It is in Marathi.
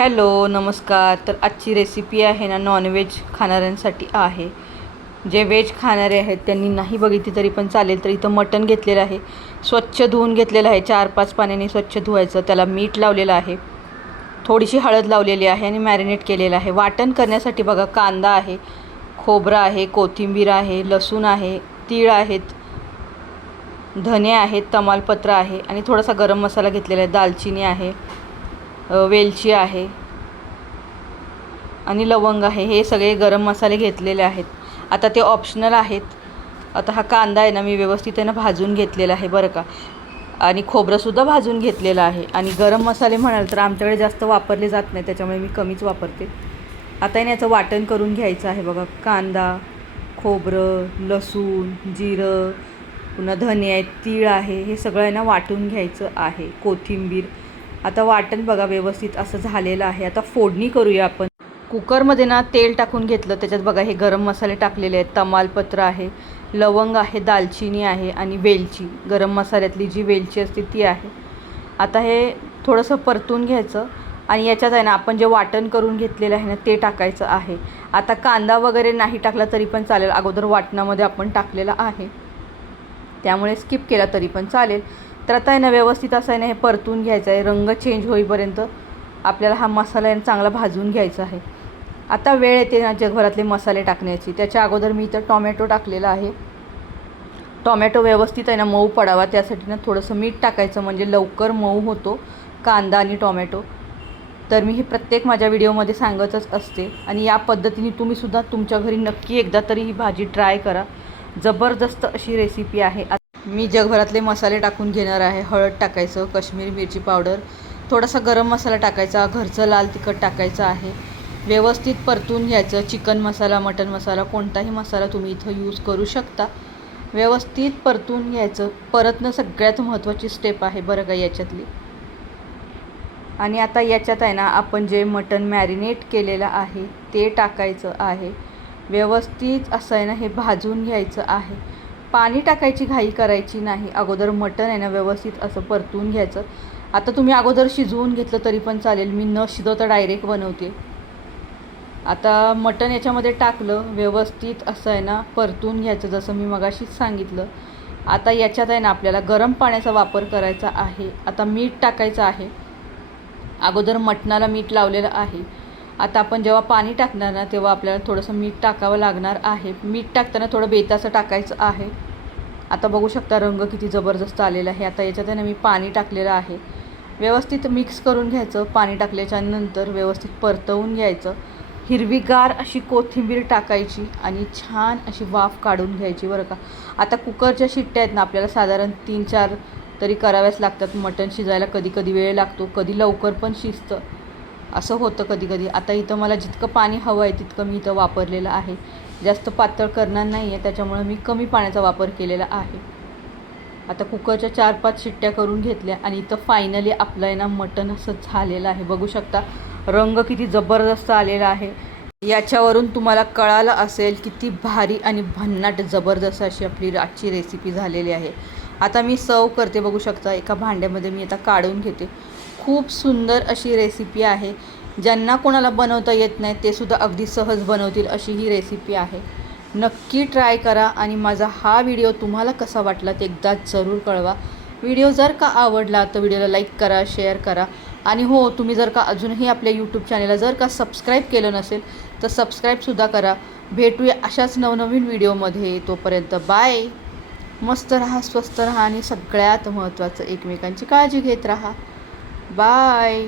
हॅलो नमस्कार. तर आजची रेसिपी आहे ना नॉनव्हेज खाणाऱ्यांसाठी आहे. जे व्हेज खाणारे आहेत त्यांनी नाही बघितली तरी पण चालेल. तर इथं मटण घेतलेलं आहे, स्वच्छ धुवून घेतलेलं आहे. 4-5 पाण्याने स्वच्छ धुवायचं. त्याला मीठ लावलेलं आहे, थोडीशी हळद लावलेली आहे आणि मॅरिनेट केलेलं आहे. वाटण करण्यासाठी बघा कांदा आहे, खोबरं आहे, कोथिंबीर आहे, लसूण आहे, तीळ आहेत, धने आहेत, तमालपत्र आहे आणि थोडासा गरम मसाला घेतलेला आहे. दालचिनी आहे, वेलची आहे आणि लवंग आहे. हे सगळे गरम मसाले घेतलेले आहेत. आता ते ऑप्शनल आहेत. आता हा कांदा आहे ना मी व्यवस्थित आहे ना भाजून घेतलेला आहे बरं का, आणि खोबरंसुद्धा भाजून घेतलेलं आहे. आणि गरम मसाले म्हणाल तर आमच्याकडे जास्त वापरले जात नाही, त्याच्यामुळे मी कमीच वापरते. आता याचं वाटण करून घ्यायचं आहे बघा. कांदा, खोबरं, लसूण, जिरं, पुन्हा धने आहेत, तीळ आहे, हे सगळं आहे ना वाटून घ्यायचं आहे. कोथिंबीर. आता वाटण बघा व्यवस्थित असं झालेलं आहे. आता फोडणी करूया आपण. कुकरमध्ये ना तेल टाकून घेतलं, त्याच्यात बघा हे गरम मसाले टाकलेले आहेत. तमालपत्र आहे, लवंग आहे, दालचिनी आहे आणि वेलची, गरम मसाल्यातली जी वेलची असते ती आहे. आता हे थोडंसं परतून घ्यायचं आणि याच्यात आहे ना आपण जे वाटण करून घेतलेलं आहे ना ते टाकायचं आहे. आता कांदा वगैरे नाही टाकला तरी पण चालेल, अगोदर वाटणामध्ये आपण टाकलेला आहे, त्यामुळे स्किप केला तरी पण चालेल. तर आता आहे ना व्यवस्थित असं आहे ना हे परतून घ्यायचं आहे. रंग चेंज होईपर्यंत आपल्याला हा मसाला आहे चांगला भाजून घ्यायचा आहे. आता वेळ येते ना जगभरातले मसाले टाकण्याची. त्याच्या अगोदर मी इथं टॉमॅटो टाकलेला आहे. टॉमॅटो व्यवस्थित आहे ना मऊ पडावा त्यासाठी ना थोडंसं मीठ टाकायचं, म्हणजे लवकर मऊ होतो कांदा आणि टॉमॅटो. तर मी हे प्रत्येक माझ्या व्हिडिओमध्ये सांगतच असते आणि या पद्धतीने तुम्हीसुद्धा तुमच्या घरी नक्की एकदा तरी ही भाजी ट्राय करा. जबरदस्त अशी रेसिपी आहे. मी जगभरातले मसाले टाकून घेणार आहे. हळद टाकायचं, काश्मीरी मिरची पावडर, थोडासा गरम मसाला टाकायचा, घरचं लाल तिखट टाकायचं आहे. व्यवस्थित परतून घ्यायचं. चिकन मसाला, मटन मसाला, कोणताही मसाला तुम्ही इथं यूज करू शकता. व्यवस्थित परतून घ्यायचं. परतणं सगळ्यात महत्त्वाची स्टेप आहे बरं का याच्यातली. आणि आता याच्यात आहे ना आपण जे मटण मॅरिनेट केलेलं आहे ते टाकायचं आहे. व्यवस्थित असं आहे ना हे भाजून घ्यायचं आहे. पाणी टाकायची घाई करायची नाही. अगोदर मटण आहे ना व्यवस्थित असं परतून घ्यायचं. आता तुम्ही अगोदर शिजवून घेतलं तरी पण चालेल, मी न शिजवता डायरेक्ट बनवते. आता मटण याच्यामध्ये टाकलं, व्यवस्थित असं आहे ना परतून घ्यायचं जसं मी मगाशीच सांगितलं. आता याच्यात आहे ना आपल्याला गरम पाण्याचा वापर करायचा आहे. आता मीठ टाकायचं आहे. अगोदर मटणाला मीठ लावलेलं आहे. आता आपण जेव्हा पाणी टाकणार ना तेव्हा आपल्याला थोडंसं मीठ टाकावं लागणार आहे. मीठ टाकताना थोडं बेताचं टाकायचं आहे. आता बघू शकता रंग किती जबरदस्त आलेला आहे. आता याच्यात आहे ना मी पाणी टाकलेलं आहे. व्यवस्थित मिक्स करून घ्यायचं. पाणी टाकल्याच्यानंतर व्यवस्थित परतवून घ्यायचं. हिरवीगार अशी कोथिंबीर टाकायची आणि छान अशी वाफ काढून घ्यायची बरं का. आता कुकरच्या शिट्ट्या आहेत ना आपल्याला साधारण 3-4 तरी कराव्याच लागतात. मटण शिजायला कधी कधी वेळ लागतो, कधी लवकर पण शिजतं, असं होतं कधी कधी. आता इथं मला जितकं पाणी हवं आहे तितकं मी इथं वापरलेलं आहे. जास्त पातळ करणार नाही आहे, त्याच्यामुळे मी कमी पाण्याचा वापर केलेला आहे. आता कुकरच्या 4-5 शिट्ट्या करून घेतल्या आणि इथं फायनली आपलं आहे ना मटण असं झालेलं आहे. बघू शकता रंग किती जबरदस्त आलेला आहे. याच्यावरून तुम्हाला कळालं असेल किती भारी आणि भन्नाट जबरदस्त अशी आपली आजची रेसिपी झालेली आहे. आता मी सर्व करते. बघू शकता एका भांड्यामध्ये मी आता काढून घेते. खूप सुंदर अशी रेसिपी आहे. ज्यांना कोणाला बनवता येत नाही ते सुद्धा अगदी सहज बनवतील अशी ही रेसिपी आहे. नक्की ट्राय करा आणि माझा हा व्हिडिओ तुम्हाला कसा वाटला ते एकदा जरूर कळवा. व्हिडिओ जर का आवडला तर व्हिडिओला लाईक करा, शेअर करा आणि हो तुम्ही जर का अजूनही आपल्या यूट्यूब चॅनलला जर का सबस्क्राईब केलं नसेल तर सबस्क्राईबसुद्धा करा. भेटूया अशाच नवनवीन व्हिडिओमध्ये. तोपर्यंत बाय. मस्त राहा, स्वस्त राहा आणि सगळ्यात महत्त्वाचं एकमेकांची काळजी घेत राहा. बाय.